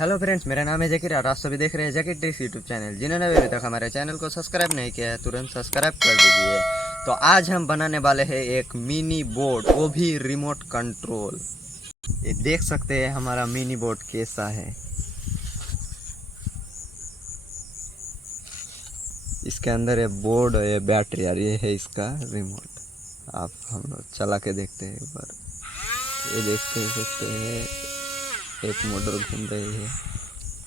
Hello friends, मेरा नाम है जकीर और आप सभी देख रहे हैं जकीर ट्रिक्स यूट्यूब चैनल। जिन्होंने अभी तक हमारे चैनल को सब्सक्राइब नहीं किया है तुरंत सब्सक्राइब कर दीजिए। तो आज हम बनाने वाले हैं एक मिनी बोर्ड, वो भी रिमोट कंट्रोल। ये देख सकते हैं हमारा मिनी बोर्ड कैसा है। इसके अंदर ये बोर्ड और ये बैटरी और ये है इसका रिमोट। आप हम लोग चला के देखते हैं एक बार। ये देखते सकते हैं एक मोटर घूम रही है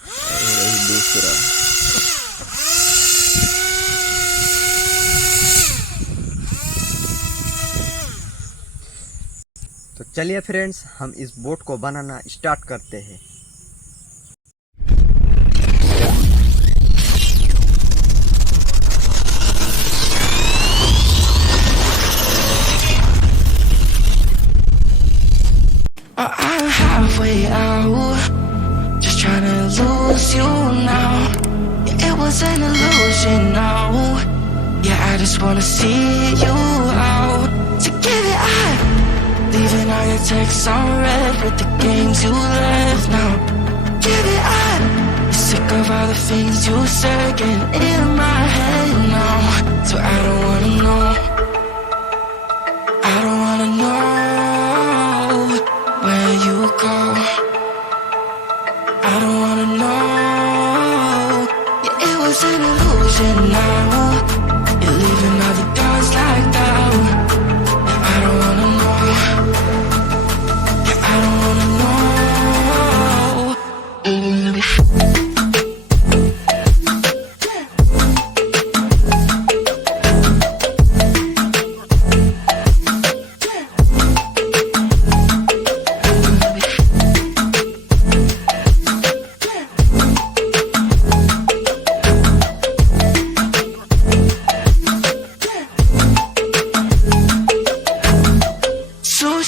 और रही दूसरा। तो चलिए फ्रेंड्स, हम इस बोट को बनाना स्टार्ट करते हैं। I'm halfway out, just trying to lose you now. Yeah, it was an illusion now. Yeah, I just wanna see you out. To give it up, leaving all your texts on red with the games you left now. Give it up, you're sick of all the things you said getting in my head now. So I don't wanna know, I don't wanna know where you go. I don't wanna know. Yeah, it was an illusion now. You're leaving all the doors like that. Yeah, I don't wanna know. Yeah, I don't wanna know.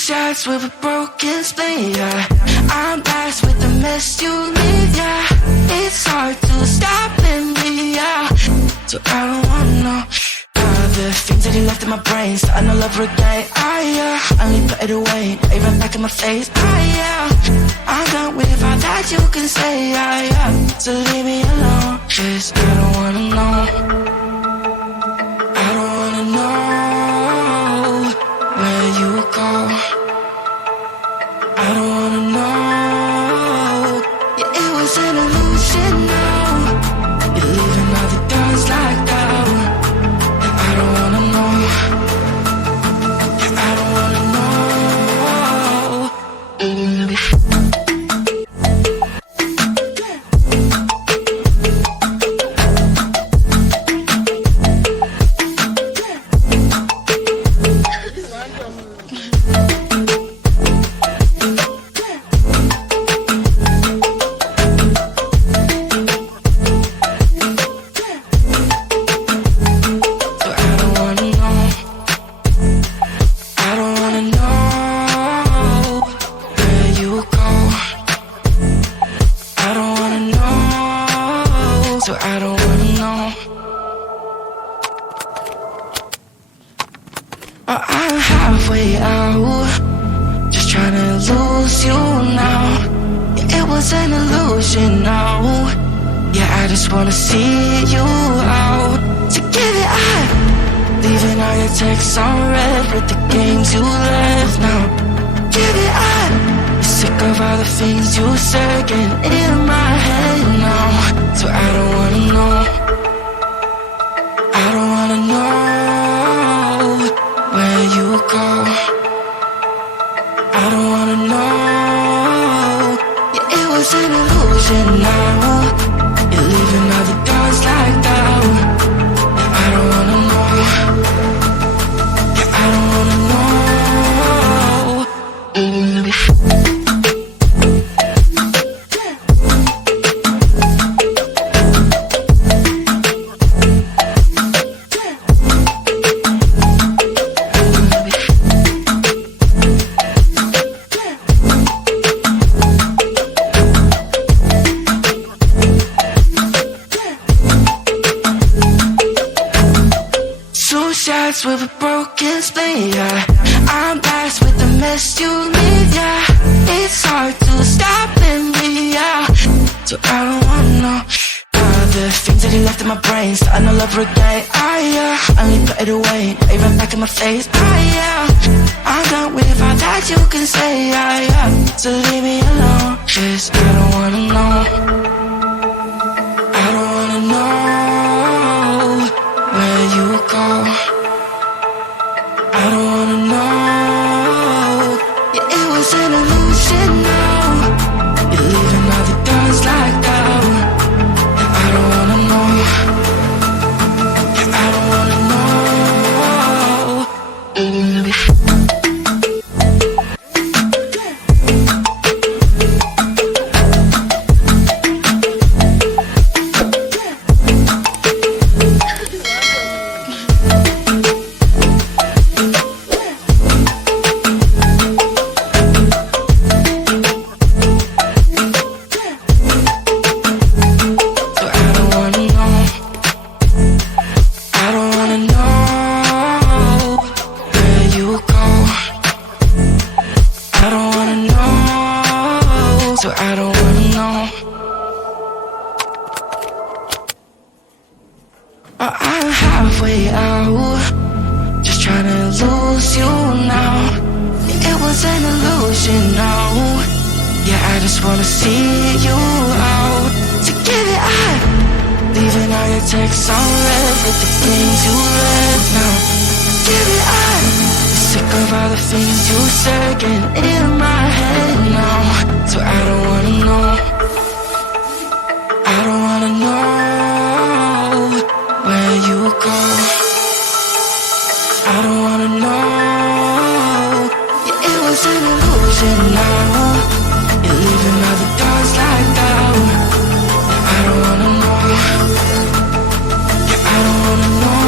Shots with a broken spleen, yeah. I'm blessed with the mess you leave, yeah. It's hard to stop in me, yeah. So I don't wanna know the things that he left in my brain, starting all over again. I only put it away, ain't right back in my face. I'm done with all that you can say, So leave me alone, 'cause I don't wanna know. I don't wanna know where you go. I don't wanna know. Yeah, it was an illusion now. You're leaving all the doors like that. Yeah, I don't wanna know. Yeah, I don't wanna know. So I don't wanna know. Oh, I'm halfway out, just trying to lose you now. Yeah, it was an illusion now. Yeah, I just wanna see you out. To give it up, leaving all your texts on red with the games you left now. Give it up, you're sick of all the things you said getting in my head now. So I don't wanna know. I don't wanna know where you go. I don't wanna know. Yeah, it was an illusion now. You're leaving all the doors like that. Yeah, I don't wanna know. Yeah, I don't wanna know. Shots with a broken spleen, yeah. I'm blessed with the mess you leave, yeah. It's hard to stop in me, yeah. so I don't wanna know all the things that he left in my brain. Starting all over again. I only put it away. They right back in my face. I'm done with all that you can say. So leave me alone. 'Cause I don't wanna know. I don't wanna know where you go. I don't wanna know. Yeah, it was an illusion now. You're leaving all the doors like out. And I don't wanna know. Yeah, I don't wanna know. So I don't wanna know. I'm halfway out, just trying to lose you now. It was an illusion now. Yeah, I just wanna see you out. To give it up, leaving all your texts on red with the things you read now. Give it up, sick of all the things you said getting in my head now. So I don't wanna know. I don't wanna know where you go. I don't wanna know. Yeah, it was an illusion now. You're leaving all the doors like out. Yeah, I don't wanna know. Yeah, I don't wanna know.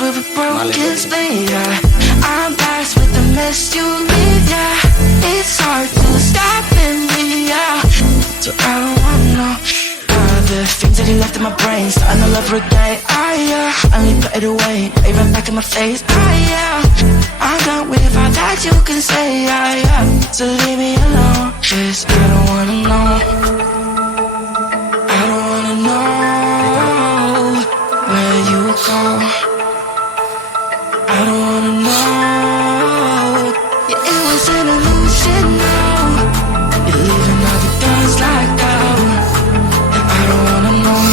With a broken spleen, yeah. I'm blessed with the mess you leave, yeah. It's hard to stop in me, yeah. So I don't wanna know all the things that he left in my brain. Starting all over again. I only put it away. They right back in my face. I'm done with all that you can say, so leave me alone. 'Cause I don't wanna know. I don't wanna know where you go. I don't wanna know. Yeah, it was an illusion now. You're leaving all the doors like out. And I don't wanna know.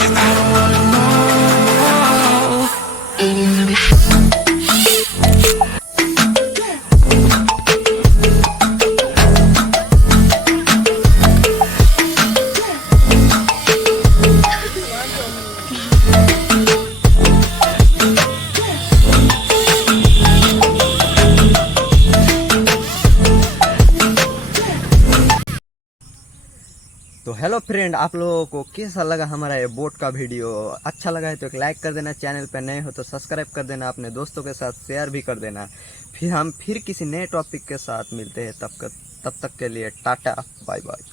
Yeah, I don't wanna know. तो hello friend, आप लोगों को कैसा लगा हमारा ये boat का video? अच्छा लगा है तो एक लाइक कर देना, चैनल पे नए हो तो सब्सक्राइब कर देना, अपने दोस्तों के साथ शेयर भी कर देना। फिर हम किसी नए टॉपिक के साथ मिलते हैं, तब तक के लिए टाटा बाय बाय।